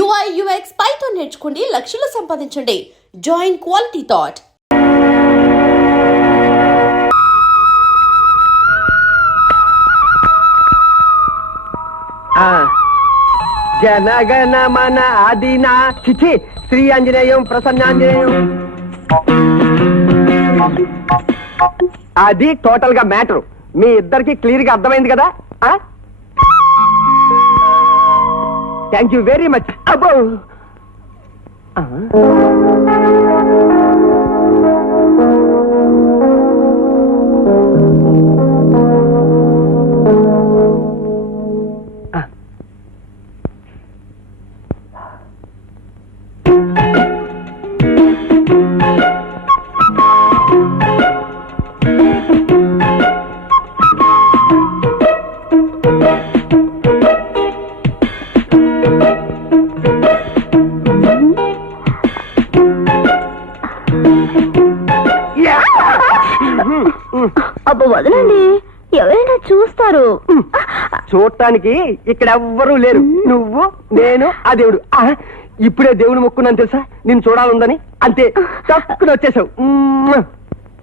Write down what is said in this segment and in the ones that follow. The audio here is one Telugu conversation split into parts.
UI UX Python నేర్చుకోండి, లక్షలు సంపాదించండి. Join quality thought. జనగణ మన ఆదినా చిచి శ్రీ ఆంజనేయం ప్రసన్నాంజనేయం. అది టోటల్ గా మ్యాటర్. మీ ఇద్దరికి క్లియర్ గా అర్థమైంది కదా? Thank you very much. అబ్బో అబ్బో వదలండి, ఎవరైనా చూస్తారు. చూడటానికి ఇక్కడ ఎవ్వరూ లేరు. నువ్వు, నేను, ఆ దేవుడు. ఇప్పుడే దేవుని మొక్కున్నాను తెలుసా, నిన్ను చూడాలందని. అంతే తక్కువ వచ్చేసావు.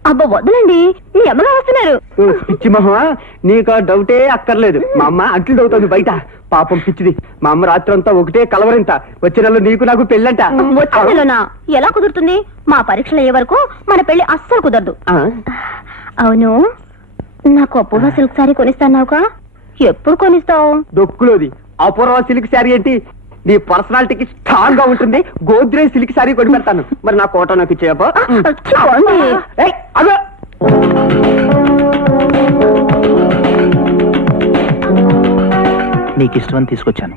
అబ్బో వదలండి, మీ అమ్మగా వస్తున్నారు. పిచ్చి మహా, నీకు డౌటే అక్కర్లేదు. మా అమ్మ అంట్లు దవుతుంది బయట. పాపం పిచ్చిది. మా అమ్మ రాత్రి అంతా ఒకటే కలవరింత. వచ్చే నెలలో నీకు నాకు పెళ్ళంట. వచ్చే నెలనా? ఎలా కుదురుతుంది? మా పరీక్షలు అయ్యే వరకు మన పెళ్లి అస్సలు కుదరదు. అవును, నాకు అపూర్వ సిల్క్ సారీ కొనిస్తాన్నావుగా, ఎప్పుడు కొనిస్తావు? దొక్కులోది అపూర్వ సిల్క్ శారీ ఏంటి? నీ పర్సనాలిటీకి స్ట్రాంగ్ గా ఉంటుంది. గోద్రేజ్ సిల్క్ శారీ కొని పెడతాను. మరి నా కోట నాకు ఇచ్చేయబో. అదో నీకు ఇష్టమని తీసుకొచ్చాను.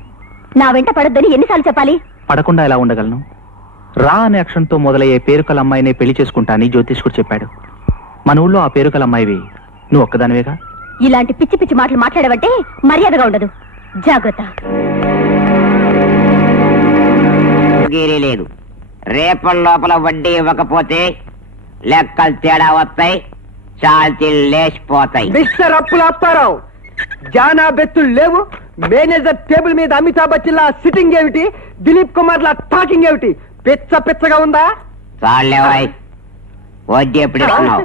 నా వెంట పడొద్దని ఎన్నిసార్లు చెప్పాలి? పడకుండా ఎలా ఉండగలను? రా అనే అక్షరంతో మొదలయ్యే పేరుకల అమ్మాయినే పెళ్లి చేసుకుంటా అని జ్యోతిష్కుడు చెప్పాడు. మన ఊళ్ళో ఆ పేరుకల అమ్మాయివి నువ్వు ఒక్కదానివేగా. ఇలాంటి పిచ్చి పిచ్చి మాటలు మాట్లాడవంటే మర్యాదగా ఉండదు. జాగ్రత్త. లేదు, రేపటి లోపల వడ్డీ ఇవ్వకపోతే లెక్కలు తేడా వస్తాయి, చాల్తీలు లేచిపోతాయి. మిస్టర్ అప్పుల అప్పారావు, జానా బెత్తులు లేవు. మేనేజర్ టేబుల్ మీద అమితాబ్ బచ్చన్ లా సిట్టింగ్ ఏమిటి? దిలీప్ కుమార్ లా టాకింగ్ ఏమిటి? పిచ్చ పిచ్చగా ఉందా? చాలేవాయ్, వడ్డీ ఎప్పుడు ఇస్తున్నావు?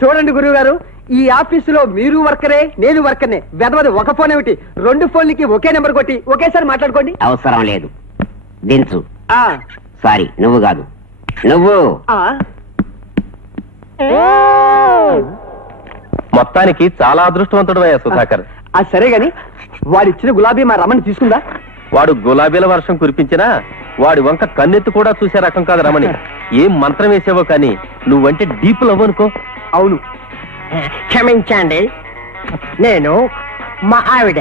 చూడండి గురువు గారు, ఈ ఆఫీసులో మీరు వర్కరే, నేను వర్కర్నే. వెదవది ఒక ఫోన్ ఏమిటి? 2 ఫోన్లకి ఒకే నెంబర్ కొట్టి ఒకేసారి మాట్లాడుకోండి. అవసరం లేదు, దించు. ఆ సారీ, నువ్వు కాదు, నువ్వు. మొత్తానికి చాలా అదృష్టవంతుడు సుధాకర్. సరే గాని వాడిచ్చిన గులాబీ మా రమణి తీసుకుందా? వాడు గులాబీల వర్షం కురిపించినా వాడి వంక కన్నెత్తి కూడా చూసే రకం కాదు రమణి. ఏం మంత్రం వేసేవో కానీ నువ్వంటే డీప్ లవ్ అనుకో. అవును. క్షమించండి, నేను మా ఆవిడ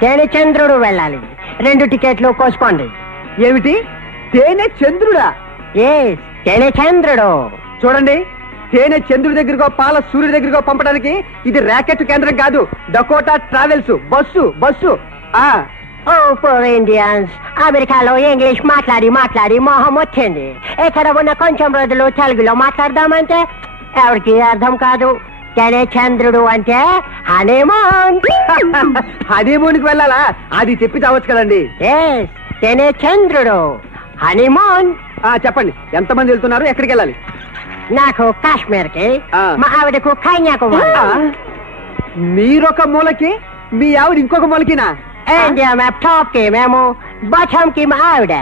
తేనె చంద్రుడు వెళ్ళాలి. 2 టికెట్లు కోసుకోండి. ఏమిటి? తేనె చంద్రుడా? తేనె చంద్రుడు. చూడండి, తేనె చంద్రుడి దగ్గరకో పాల సూర్యుడి దగ్గరకో పంపడానికి ఇది ర్యాకెట్ కేంద్రం కాదు. Dakota travels bus bus. ఓ ఫర్ ఇండియన్స్, అమెరికాలో ఇంగ్లీష్ మాట్లాడి మాట్లాడి మొహం వచ్చింది. ఇక్కడ ఉన్న కొంచెం రోజులు తెలుగులో మాట్లాడదామంటే ఎవరికి అర్థం కాదు. తేనె చంద్రుడు అంటే హనీమూన్. హనీమూన్ కి వెళ్ళాలా? అది చెప్పి చావచ్చు కదండి. తేనె చంద్రుడు హనీమూన్. చెప్పండి, ఎంతమంది వెళ్తున్నారు? ఎక్కడికి వెళ్ళాలి? నాకు కాశ్మీర్ కి, మా ఆవిడకు కన్యాకుమారి. మీరొక మూలకి, మీ ఆవిడ ఇంకొక మూలకినా? ఇండియా మ్యాప్ టాప్ కి మేము, బాటమ్ కి మా ఆవిడ.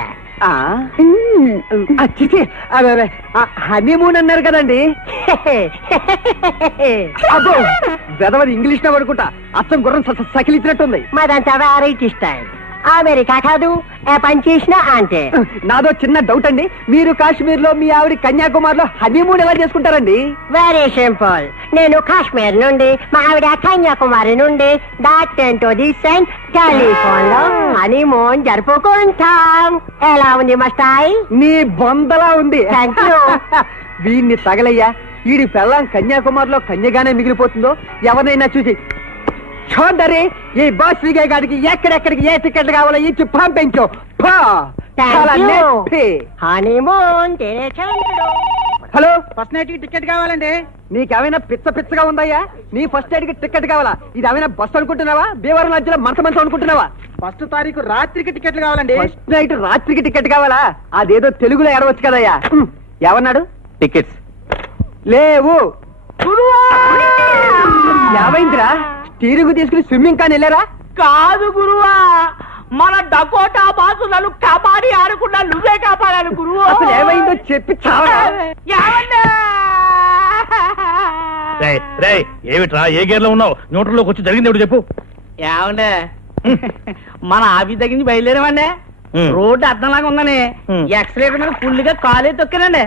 హనీమూన్ అన్నారు కదండి. అబ్బో, వెదవది ఇంగ్లీష్ లో పడుకుంటా. అచ్చం గుర్రం సకిలిచ్చినట్టుంది. మాదంతా వెరైటీ స్టైల్. అమెరికా కాదు, ఏ పని చేసినా అంతే. నాదో చిన్న డౌట్ అండి. మీరు కాశ్మీర్ లో, మీ ఆవిడ కన్యాకుమారి లో హనీమూన్ ఎలా చేసుకుంటారండి? Very simple. నేను కాశ్మీర్ నుండి, మా ఆవిడ కన్యాకుమారి నుండి టెలిఫోన్ లో హనీమూన్ జరుపుకుంటాం. ఎలా ఉంది మా స్టైల్? నీ బొందలా ఉంది. Thank you. వీడిని తగలయ్యా. వీడి పెళ్ళాం కన్యాకుమారిలో కన్యగానే మిగిలిపోతుందో ఎవరినైనా చూసి చూడరే, ఈ బస్ విగే గారికి ఎక్కడెక్కడికి ఏ టికెట్ కావాలో ఇచ్చి పంపించు. హనీమూన్ తేనె చంద్రుడు. హలో, ఫస్ట్ నైట్ కి టికెట్ కావాలండి. నీకేమైనా పిచ్చగా ఉందయ్యా? నీ ఫస్ట్ ఎయిడ్ కి టికెట్ కావాలా? ఇది ఏమైనా బస్సు అనుకుంటున్నావా? భీమవరం మధ్యలో మంచం అనుకుంటున్నావా? ఫస్ట్ తారీఖు రాత్రికి టికెట్లు కావాలండి. ఫస్ట్ నైట్ రాత్రికి టికెట్ కావాలా? అదేదో తెలుగులో ఎడవచ్చు కదయ్యా. ఏమన్నాడు? టికెట్స్ లేవు. ఏమైందిరా? స్టీరింగ్ తీసుకుని స్విమ్మింగ్ కానీ వెళ్ళారా? కాదు గురువా, మన డకోటా బాసులను కబాడీ ఆడకుండా నువ్వే కాపాడాలి గురువు. అసలు ఏమైందో చెప్పి చావరా. ఏమిట్రా, ఏ గేర్ లో ఉన్నావు? న్యూట్రల్లోకి వచ్చి జరిగింది ఎవడు చెప్పు. ఏమండే, మన ఆఫీస్ దగ్గర నుంచి బయలుదేరామండి. రోడ్డు అర్థంలాగా ఉందని ఎక్సలేటర్ మీద ఫుల్ గా కాలే తొక్కానండి.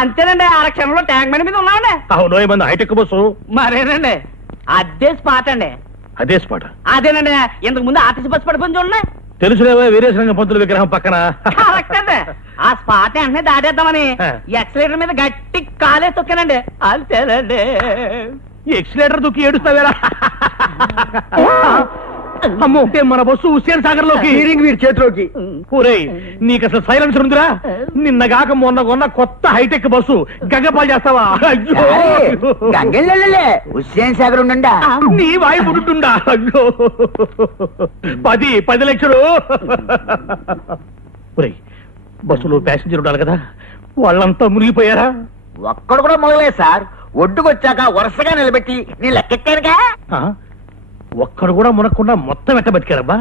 అంతేనండి, ఆరక్షణంలో ట్యాంక్ బండి మీద ఉన్నామండి. అవును, ఏమంది హైటెక్ బస్సు? మరేనండి, అదే స్పాట్ అండి. అదే స్పాట్? అదేనండి, ఇంతకు ముందు ఆర్టీసీ బస్సు పడిపోయింది చూడండి. తెలుసులేవా, వీరేశలింగ పంతుల విగ్రహం పక్కన. కరెక్ట్ అండి, ఆ స్పాట్ వెంటనే దాటేద్దామని ఎక్సలేటర్ మీద గట్టి కాలే తొక్కానండి. అంతేనండి. ఎక్సిలేటర్ దుక్కి ఏడుస్తావేరా? అమ్మో, మన బస్సు హుస్సేన్ సాగర్ లోకి. స్టీరింగ్ వీడి చేతిలోకి. ఒరేయ్, నీకు అసలు సైలెన్సర్ ఉందిరా? నిన్నగాక మొన్న కొన్న కొత్త హైటెక్ బస్సు గగ్గపాలు చేస్తావా? గంగెళ్ళే హుస్సేన్ సాగర్ ఉండండా. నీ వాయి ఉంటుండా? అయ్యో, 10 లక్షలు. ఒరేయ్, బస్సులో ప్యాసింజర్ ఉండాలి కదా, వాళ్ళంతా మునిగిపోయారా? ఒక్కడు కూడా మొదలలేదు సార్. ఒడ్డుకొచ్చాక వరుసగా నిలబెట్టి నీ లెక్కెట్టానుగా. ఆ? ఒక్కడు కూడా మునక్కుండా మొత్తం ఎట్ట బతికారబ్బా?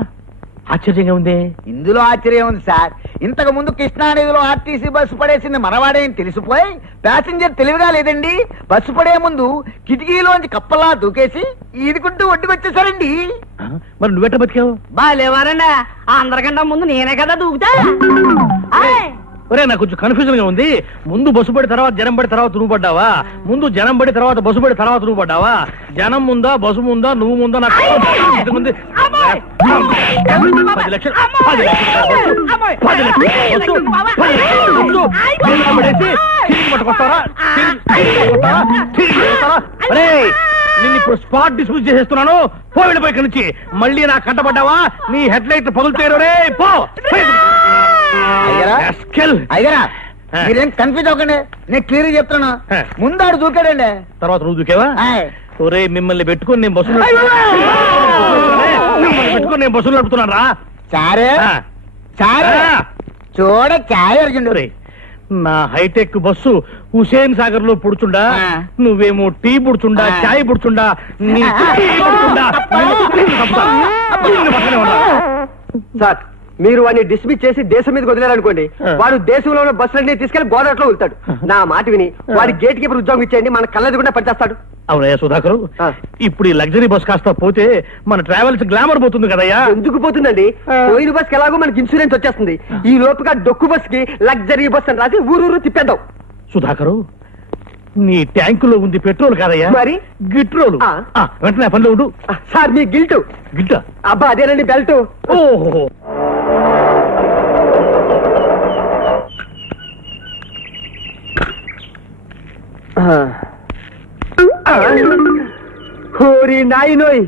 ఆశ్చర్యంగా ఉంది. ఇందులో ఆశ్చర్యం ఉంది సార్. ఇంతకు ముందు కృష్ణానదిలో ఆర్టీసీ బస్సు పడేసింది మనవాడే అని తెలిసిపోయి ప్యాసింజర్ తెలివిగా లేదండి, బస్సు పడే ముందు కిటికీలోంచి కప్పలా దూకేసి ఈదుకుంటూ ఒడ్డుకొచ్చేసారండి. ఆ? మరి నువ్వెట్ట బతికావు? బాలేవారండి, అందరికన్నా ముందు నేనే కదా దూకుతా. ఒరే, నాకు కొంచెం కన్ఫ్యూజన్ గా ఉంది. ముందు బస్సు పడి తర్వాత జనం పడి తర్వాత నువ్వు పడ్డావా? ముందు జనం పడి తర్వాత బస్సు పడి తర్వాత నువ్వు పడ్డావా? జనం ముందా, బస్సు ముందా, నువ్వు ముందా? నాకు 10 లక్షలు. 10 లక్షలు నిన్ను ఇప్పుడు స్పాట్ డిస్మిస్ చేసేస్తున్నాను. వెళ్ళిపోయి ఇక్కడి నుంచి. మళ్ళీ నా కంటపడ్డావా నీ హెడ్ లైట్ పగులుతారు. రే పో. అయ్యరా, మీరేం కన్ఫ్యూజ్ అవ్వకండి, నేను క్లియర్ చెప్తున్నా. ముందాడు దూకాడండి, తర్వాత నువ్వు దూకేవా? ఒరే, మిమ్మల్ని పెట్టుకుని నేను బస్సులు నడుపుతున్నాను రా. చారే చారే చూడ చాయ్ అడిగిండు. ఒరే, నా హైటెక్ బస్సు హుసేన్ సాగర్ లో పుడుచుండా, నువ్వేమో టీ పుడుచుండా, చాయ్ పుడుచుండా. సార్, మీరు వాడిని డిస్మిస్ చేసి దేశం మీద వదిలేరనుకోండి, వాడు దేశంలో ఉన్న బస్సులన్నీ తీసుకెళ్లి గోదావరిలో వెళ్తాడు. నా మాట విని వాడి గేట్ కీపర్ ఉద్యోగం ఇచ్చేయండి, మన కళ్ళది కూడా పనిచేస్తాడు. అవునయ్యా సుధాకర్, ఇప్పుడు ఈ లగ్జరీ బస్ కాస్త పోతే మన ట్రావెల్స్ గ్లామర్ పోతుంది కదయ్యా. ఎందుకు పోతుందండి? పోయిన బస్ కి ఎలాగో మనకి ఇన్సూరెన్స్ వచ్చేస్తుంది. ఈ లోపుగా డొక్కు బస్ కి లగ్జరీ బస్ అని రాసి ఊరూరు తిప్పేద్దాం. సుధాకరు, నీ ట్యాంకులో ఉంది పెట్రోల్ కాదయ్యా, మరి గిట్రోలు. వెంటనే పనిలో ఉండు. సార్, మీ గిల్టు. గిల్టా? అబ్బా, అదేనండి బెల్ట్. ఓహో, హోరీ నాయనోయ్,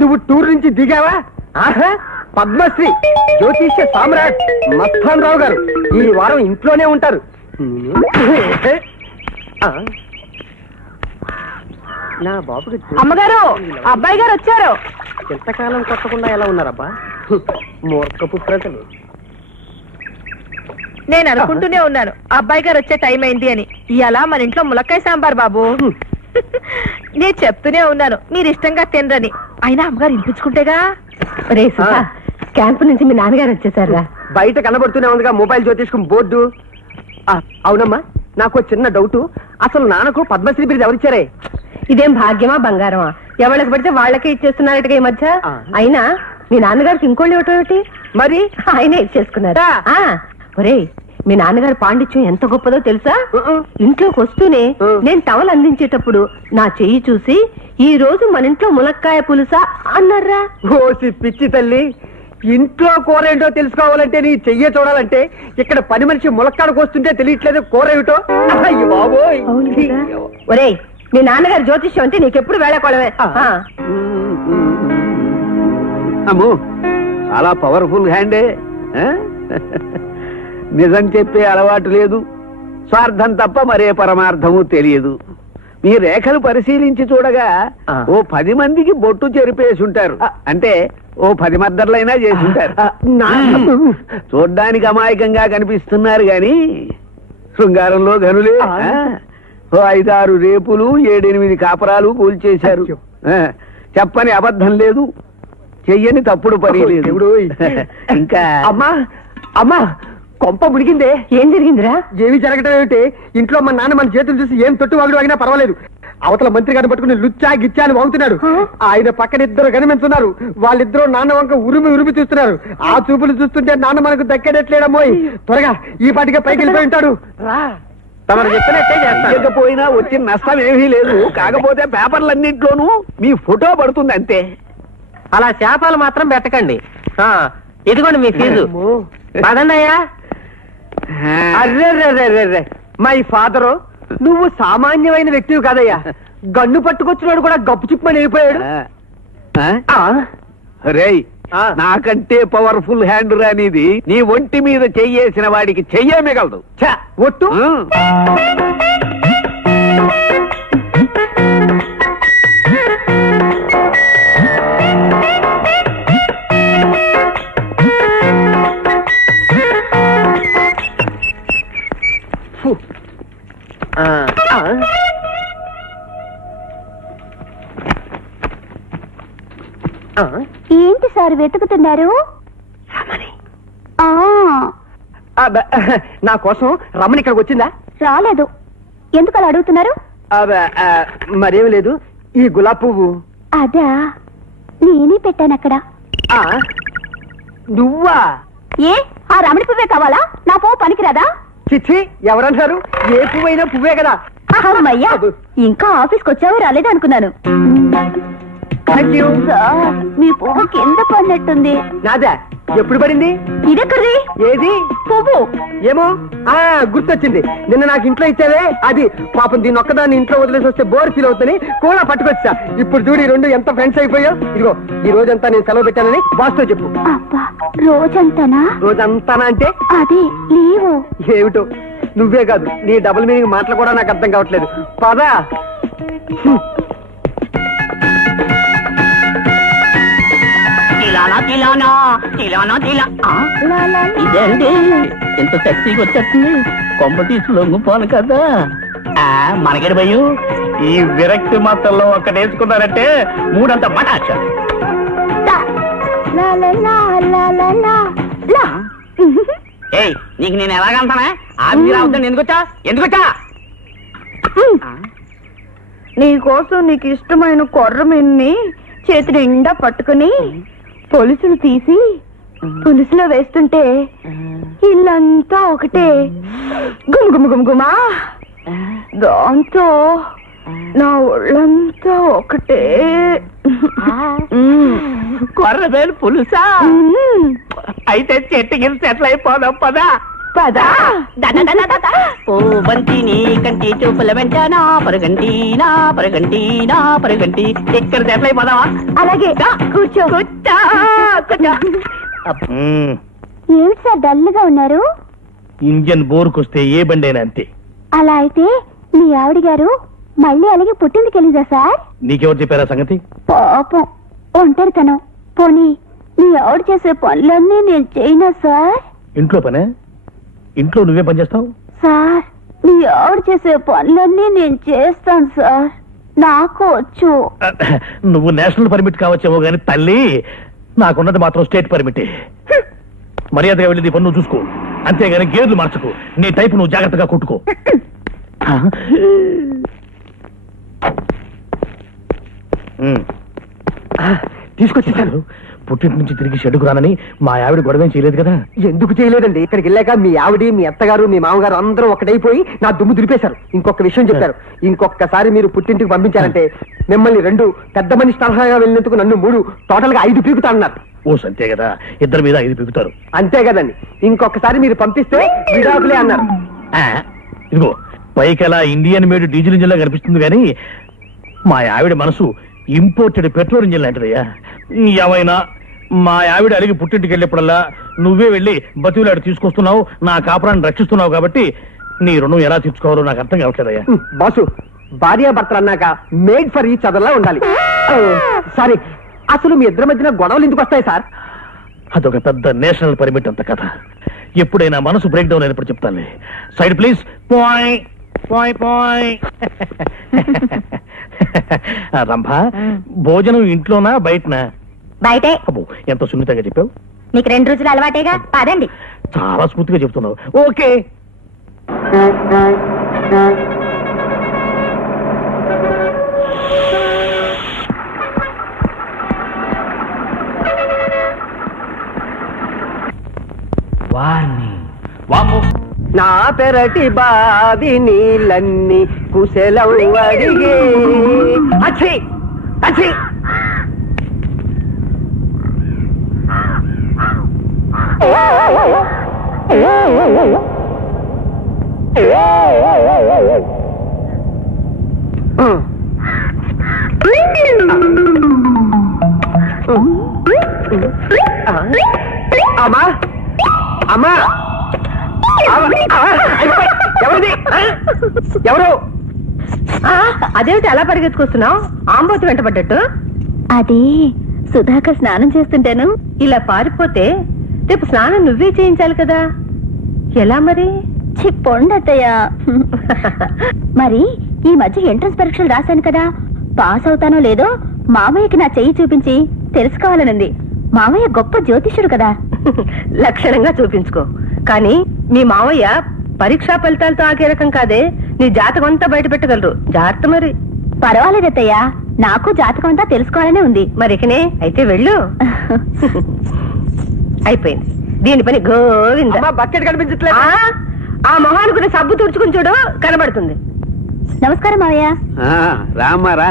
నువ్వు టూర్ నుంచి దిగావా? ఆహా, పద్మశ్రీ జ్యోతిష్య సామ్రాట్ మస్తాన్ రావు గారు ఈ వారం ఇంట్లోనే ఉంటారు. నా బాబుకి అమ్మగారు, అబ్బాయి గారు వచ్చారు. ఎంతకాలం కొట్టకుండా ఎలా ఉన్నారబ్బా మూర్ఖపు ప్రజలు. నేను అనుకుంటూనే ఉన్నాను అబ్బాయి గారు వచ్చే టైం అయింది అని. ఇలా మన ఇంట్లో ములక్కాయ సాంబార్ బాబు. నేను చెప్తూనే ఉన్నాను మీరు ఇష్టంగా తినరని, అయినా అమ్మగారు వినిపించుకుంటేగా. క్యాంపు నుంచి మీ నాన్నగారు వచ్చేసారా? బయట కనబడుతూనే ఉందిగా మొబైల్ జ్యోతిష్కం బోర్డు. అవునమ్మా, నాకు చిన్న డౌట్. అసలు నాన్నకు పద్మశ్రీ బిరుదు ఎవరిచ్చారే? ఇదేం భాగ్యమా బంగారమా? ఎవరికి పడితే వాళ్ళకే ఇచ్చేస్తున్నారట ఈ మధ్య. అయినా మీ నాన్నగారికి ఇంకోళ్ళు ఇవ్వటం మరి ఆయనే ఇచ్చేసుకున్నారా? ఒరేయ్, మీ నాన్నగారు పాండిత్యం ఎంత గొప్పదో తెలుసా? ఇంట్లోకి వస్తూనే నేను టవల్ అందించేటప్పుడు నా చెయ్యి చూసి ఈ రోజు మన ఇంట్లో ములక్కాయ పులుసా అన్నారా. ఓసి పిచ్చి తల్లి, ఇంట్లో కూర ఏంటో తెలుసుకోవాలంటే నీ చెయ్యే చూడాలంటే ఇక్కడ పని మనిషి ములక్కాడకు వస్తుంటే తెలియట్లేదు కూర ఏమిటో. అయ్యో బాబోయ్. ఒరేయ్, మీ నాన్నగారు జ్యోతిష్యం అంటే నీకెప్పుడు వేళకోళమే. అమ్మో, చాలా పవర్ఫుల్ హ్యాండే. నిజం చెప్పే అలవాటు లేదు, స్వార్థం తప్ప మరే పరమార్థము తెలియదు. మీ రేఖలు పరిశీలించి చూడగా ఓ 10 మందికి బొట్టు చెరిపేసి ఉంటారు. అంటే ఓ 10 మద్దర్లైనా చేసి ఉంటారు. చూడ్డానికి అమాయకంగా కనిపిస్తున్నారు గాని శృంగారంలో గనులే. ఓ 5-6 రేపులు 7-8 కాపరాలు కూల్చేశారు. చెప్పని అబద్ధం లేదు, చెయ్యని తప్పుడు పని లేదు. ఇంకా అమ్మా కొంప ముడిగిందే. ఏం జరిగిందిరా? ఏమి జరగటం ఏమిటి? ఇంట్లో మా నాన్న మన చేతులు చూసి ఏం తొట్టు వాగుడు వాగినా పర్వాలేదు, అవతల మంత్రి గారిని పట్టుకుని లుచ్చా గిచ్చా అని వాగుతున్నాడు. ఆయన పక్కన 2 గనిమెంచున్నారు. వాళ్ళిద్దరూ నాన్న వంక ఉరిమి చూస్తున్నారు. ఆ చూపులు చూస్తుంటే నాన్న మనకు దక్కేటట్లేడమ్మోయ్. త్వరగా ఈ పాటిగా పైకి వెళ్ళిపోయి ఉంటాడు. తమరు చెప్పినట్టే చేస్తాకపోయినా వచ్చిన నష్టం ఏమీ లేదు. కాకపోతే పేపర్లన్నింటిలోనూ మీ ఫోటో పడుతుంది అంతే. అలా శాపాలు మాత్రం పెట్టకండి. ఇదిగోండి మీ ఫీజు. పదండి అయ్యా. అర్రే మై ఫాదరు, నువ్వు సామాన్యమైన వ్యక్తివి కాదయ్యా. గన్ను పట్టుకొచ్చినాడు కూడా గప్పు చిప్పని అయిపోయాడు. రేయ్, నాకంటే పవర్ఫుల్ హ్యాండ్ రానిది నీ ఒంటి మీద చెయ్యేసిన వాడికి చెయ్యే మిగలదు. ఒట్టు ఏంటి సార్ వెతుకుతున్నారు? నా కోసం రమణి ఇక్కడికి వచ్చిందా? రాలేదు. ఎందుకు అలా అడుగుతున్నారు? మరేం లేదు. ఈ గులాబ్ పువ్వు అదా, నేనే పెట్టాను అక్కడ. నువ్వా? ఏ, ఆ రమణి పువ్వే కావాలా? నా పువ్వు పనికిరాదా? చిచ్చి, ఎవరన్నారు? ఏ పువ్వైనా పువ్వే కదా. అమ్మయ్యా, ఇంకా ఆఫీస్కి వచ్చావో రాలేదు అనుకున్నాను. సార్, మీ పువ్వు కింద పడినట్టుంది. నాదా? ఎప్పుడు పడింది? ఇదెక్కడిది? ఏది పువ్వు? ఏమో, గుర్తొచ్చింది. నిన్న నాకు ఇంట్లో ఇచ్చావే అది. పాపం దీన్ని ఒక్కదాన్ని ఇంట్లో వదిలేసి వస్తే బోర్ ఫీల్ అవుతుంది కూడా పట్టుకొచ్చా. ఇప్పుడు చూడు, 2 ఎంత ఫ్రెండ్స్ అయిపోయా. ఇదిగో, ఈ రోజంతా నేను సెలవు పెట్టానని బాస్తో చెప్పు. అబ్బా, రోజంతానా? రోజంతానా అంటే అదే లీవు. ఏమిటో, నువ్వే కాదు నీ డబుల్ మీనింగ్ మాటలు కూడా నాకు అర్థం కావట్లేదు. పదా. ఇదేంటి ఎంత సెక్సీగా వచ్చేస్తుంది? కొంప తీసి లొంగిపోను కదా. మనగడి భయం, ఈ విరక్తి మాత్రంలో ఒక్కటేసుకున్నారంటే 3 మటాచ. ఏయ్, నీకు నేను ఎలాగంటానా? ఆఫీస్ రావద్దని ఎందుకొచ్చా? నీకోసం నీకు ఇష్టమైన కొర్రమిన్ని చేతి నిండా పట్టుకుని పొలుసులు తీసి పులుసులో వేస్తుంటే ఇల్లంతా ఒకటే గుమగుమగుమగుమా. దాంతో నా ఒళ్ళంతా ఒకటే కొర్రవేలు పులుసా? అయితే చెట్టు గిరి సెటిల్ అయిపోదాం పదా. పదా. బంతి నీ కంటి చూపుల వెంటనా పరగంటి ఇక్కడ సెటిల్ అయిపోదావా? అలాగే, కూర్చో. ఏమిటి సార్ డల్గా ఉన్నారు? ఇంజన్ బోరుకొస్తే ఏ బండి అయినా అంతే. అలా అయితే మీ ఆవిడ గారు మళ్ళీ అలాగే పుట్టిందికి వెళ్ళిందా సార్? నీకెవరు చెప్పారా సంగతి? పాపం, ఒంటరితనం. పోనీ మీ ఆవిడ చేసే పనులన్నీ నేను చేయనా సార్? ఇంట్లో పనే? ఇంట్లో నువ్వే పని చేస్తావు? సార్, మీ ఆవిడ చేసే పనులన్నీ నేను చేస్తాను సార్, నాకు వచ్చు. నువ్వు నేషనల్ పర్మిట్ కావచ్చేమో గాని తల్లి, నాకున్నది మాత్రం స్టేట్ పర్మిటే. మర్యాదగా వెళ్ళి పని నువ్వు చూసుకో, అంతేగాని గేర్లు మార్చుకో. నీ టైపు నువ్వు జాగ్రత్తగా కుట్టుకో. తీసుకొచ్చేసాను. పుట్టింటి నుంచి తిరిగి షెడ్డుకు రానని మా ఆవిడ గొడవేం చేయలేదు కదా? ఎందుకు చేయలేదండి? ఇక్కడికి వెళ్ళాక మీ ఆవిడ, మీ అత్తగారు, మీ మామగారు అందరూ ఒకటైపోయి నా దుమ్ము దులిపేశారు. ఇంకొక విషయం చెప్పారు, ఇంకొకసారి మీరు పుట్టింటికి పంపించారంటే మిమ్మల్ని 2 పెద్ద మనిషి తరహాగా వెళ్ళినందుకు నన్ను 3 టోటల్ గా 5 పీకుతా అన్నారు. ఓ సంతే కదా, ఇద్దరి మీద 5 పీకుతారు. అంతే కదండి. ఇంకొకసారి మీరు పంపిస్తే విడాకులే అన్నారు. ఇదిగో, పైకి అలా ఇండియన్ మేడ్ డీజిల్ ఇంజిన్ లా కనిపిస్తుంది కానీ మా ఆవిడ మనసు ఇంపోర్టెడ్ పెట్రోల్ ఇంజిన్ లాంటిదయ్యా. ఏమైనా మా ఆవిడ అలిగి పుట్టింటికి వెళ్ళేప్పుడల్లా నువ్వే వెళ్ళి బతిలాడు తీసుకొస్తున్నావు, నా కాపురాన్ని రక్షిస్తున్నావు కాబట్టి నీ రుణం ఎలా తీర్చుకోవాలో నాకు అర్థం కావట్లేదయ్యా. బాసు, భార్యాభర్తలు అన్నాక మేడ్ ఫర్ ఈచ్ అదర్లా ఉండాలి. సారీ, అసలు మీ ఇద్దరి మధ్యన గొడవలు ఎందుకు వస్తాయి సార్? అదొక పెద్ద నేషనల్ పర్మిట్ అంత కథ. ఎప్పుడైనా మనసు బ్రేక్ డౌన్ అయినప్పుడు చెప్తాను. Side please. పాయ్ పాయ్ పాయ్. రంభ, భోజనం ఇంట్లోనా బయటనా? బయటే. అబ్బో, ఎంత సున్నితంగా చెప్పావు. మీకు 2 రోజులు అలవాటేగా, పదండి. చాలా స్మూత్ గా చెప్తున్నావు. ఓకే. నా పెరటి బావి నీళ్ళన్ని కుశలం అడిగే. అచ్చి అచ్చి. అమ్మా అమ్మా, ఎవరిది? ఎవరు? అదేమిటి అలా పరిగెత్తుకొస్తున్నావు? ఆంబోతు వెంటబడ్డట్టు. అది సుధాకర్ స్నానం చేస్తుంటాను. ఇలా పారిపోతే రేపు స్నానం నువ్వే చేయించాలి కదా, ఎలా మరి? చిప్పొండత్తయ్య. మరి ఈ మధ్య ఎంట్రన్స్ పరీక్షలు రాశాను కదా, పాస్ అవుతానో లేదో మామయ్యకి నా చెయ్యి చూపించి తెలుసుకోవాలనుంది. మామయ్య గొప్ప జ్యోతిష్యుడు కదా. లక్షణంగా చూపించుకో. కానీ మీ మావయ్య పరీక్షా ఫలితాలతో ఆగే రకం కాదే. నీ జాతకం అంతా బయట పెట్టగలరు. జాగ్రత్త మరి. పర్వాలేదత్తయ్య, నాకు జాతకం అంతా తెలుసుకోవాలనే ఉంది. మరికనే అయితే వెళ్ళు. అయిపోయింది దీని పని. గోవింద. బకెట్ కనిపించట్లేదు. ఆ మొహానుకున్న సబ్బు తుడుచుకుని చూడు, కనబడుతుంది. నమస్కారం మావయ్య. రామారా,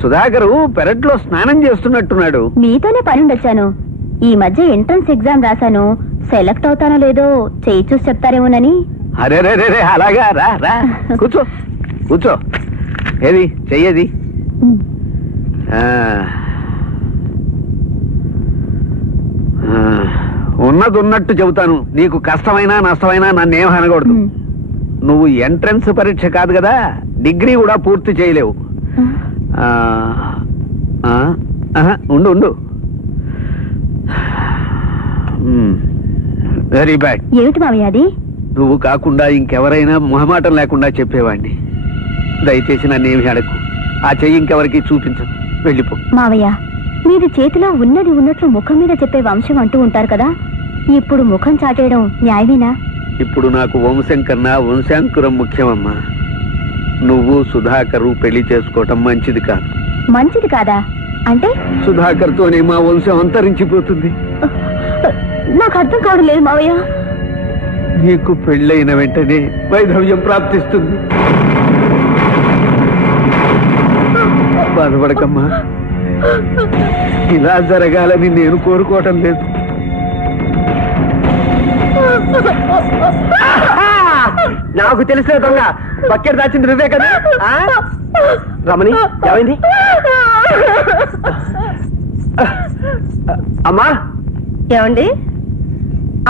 సుధాకరు పెరట్లో స్నానం చేస్తున్నట్టున్నాడు. మీతోనే పని ఉండొచ్చాను. ఈ మధ్య ఎంట్రన్స్ ఎగ్జామ్ రాశాను, సెలెక్ట్ అవుతానో లేదో చెయ్యి చూసి చెప్తారేమోనని. అరే రే రే, అలాగా? రా రా, కూర్చో కూర్చో. ఏది చెయ్యది? ఉన్నది ఉన్నట్టు చెబుతాను. నీకు కష్టమైనా నష్టమైనా నన్నేం అనకూడదు. నువ్వు ఎంట్రన్స్ పరీక్ష కాదు కదా, డిగ్రీ కూడా పూర్తి చేయలేవు. ఉండు ఉండు. Very bad. ఏమిటి మావయ్య అది? నువ్వు కాకుండా ఇంకెవరైనా మొహమాటం లేకుండా చెప్పేవాడిని. దయచేసి నన్నేమి అడకు. ఆ చెయ్యి ఇంకెవరికి చూపించదు. వెళ్ళిపో. మావయ్య, మీది చేతిలో ఉన్నది ఉన్నట్లు ముఖం మీద చెప్పే వంశం అంటూ ఉంటారు కదా, ఇప్పుడు ముఖం చాటేయడం న్యాయమేనా? ఇప్పుడు నాకు వంశం కన్నా వంశాంకురం ముఖ్యమమ్మా. నువ్వు సుధాకరు పెళ్లి చేసుకోవటం మంచిది కాదు. మంచిది కాదా అంటే? సుధాకర్తోనే మా వంశం అంతరించిపోతుంది. నాకు అర్థం కావడం లేదు మావయ్య. నీకు పెళ్ళైన వెంటనే వైధవ్యం ప్రాప్తిస్తుంది. బాధపడకమ్మా, ఇలా జరగాలని నేను కోరుకోవటం లేదు. నాకు తెలిసిన దొంగ బకెట్ దాచింది నువ్వే కదా. రమణి, ఏమైంది? అమ్మా. ఏమండి,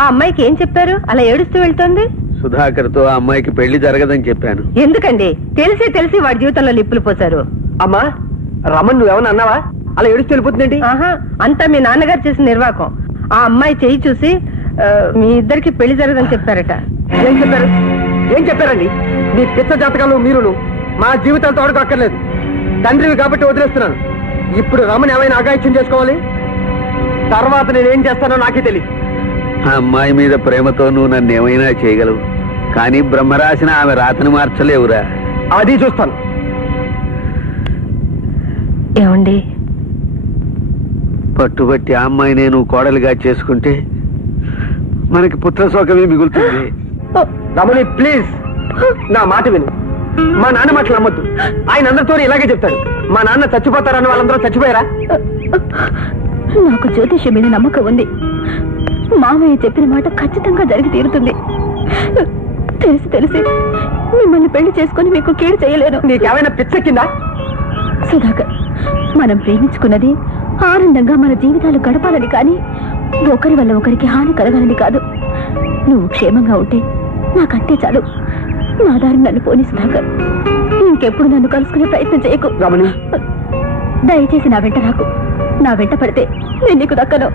ఆ అమ్మాయికి ఏం చెప్పారు? అలా ఏడుస్తూ వెళ్తోంది. సుధాకర్తో ఆ అమ్మాయికి పెళ్లి జరగదని చెప్పాను. ఎందుకండి? తెలిసి తెలిసి వాడి జీవితంలో లిప్పులు పోశారు. అమ్మా, రమణ్ నువ్వేమన్నా అన్నావా? అలా ఏడుస్తూ వెళ్ళిపోతుందేంటి? ఆహా, అంతా మీ నాన్నగారు చేసిన నిర్వాకం. ఆ అమ్మాయి చెయ్యి చూసి మీ ఇద్దరికి పెళ్లి జరగదని చెప్పారట. ఏం చెప్పారు? ఏం చెప్పారండి? మీ పిచ్చ జాతకాలు మీరును మా జీవితాలతో అక్కర్లేదు. తండ్రివి కాబట్టి వదిలేస్తున్నాను. ఇప్పుడు రమణ్ ఏమైనా అగాయిత్యం చేసుకోవాలి. తర్వాత నేనేం చేస్తానో నాకే తెలియదు. ఆ అమ్మాయి మీద ప్రేమతో నువ్వు నన్ను ఏమైనా చేయగలవు, కానీ బ్రహ్మరాసిన ఆమె రాతని మార్చలేవురా. అది చూస్తాను. ఏమండి, పట్టుబట్టి ఆ అమ్మాయినే నువ్వు కోడలిగా చేసుకుంటే మనకి పుత్రశోకమే మిగులుతుంది. రమణి ప్లీజ్, నా మాట విను. మా నాన్న మాటలు నమ్మద్దు. ఆయన అందరితో ఇలాగే చెప్తాడు. మా నాన్న చచ్చిపోతారన్న వాళ్ళందరూ చచ్చిపోయారా? నాకు జ్యోతిష్యం మీద నమ్మకం ఉంది. మామయ్య చెప్పిన మాట ఖచ్చితంగా జరిగి తీరుతుంది. తెలిసి తెలిసి మిమ్మల్ని పెళ్లి చేసుకుని మీకు కీడు చేయలేను. నీకేమైనా పిచ్చెక్కిందా? సుధాకర్, మనం ప్రేమించుకున్నది ఆనందంగా మన జీవితాలు గడపాలని, కానీ ఒకరి వల్ల ఒకరికి హాని కలగాలని కాదు. నువ్వు క్షేమంగా ఉంటే నాకంతే చాలు. నా దారి నన్ను పోనీ సుధాకర్. ఇంకెప్పుడు నన్ను కలుసుకునే ప్రయత్నం చేయకు. రమణి, దయచేసి నా వెంట రాకు. నా వెంట పడితే నేను నీకు దక్కను.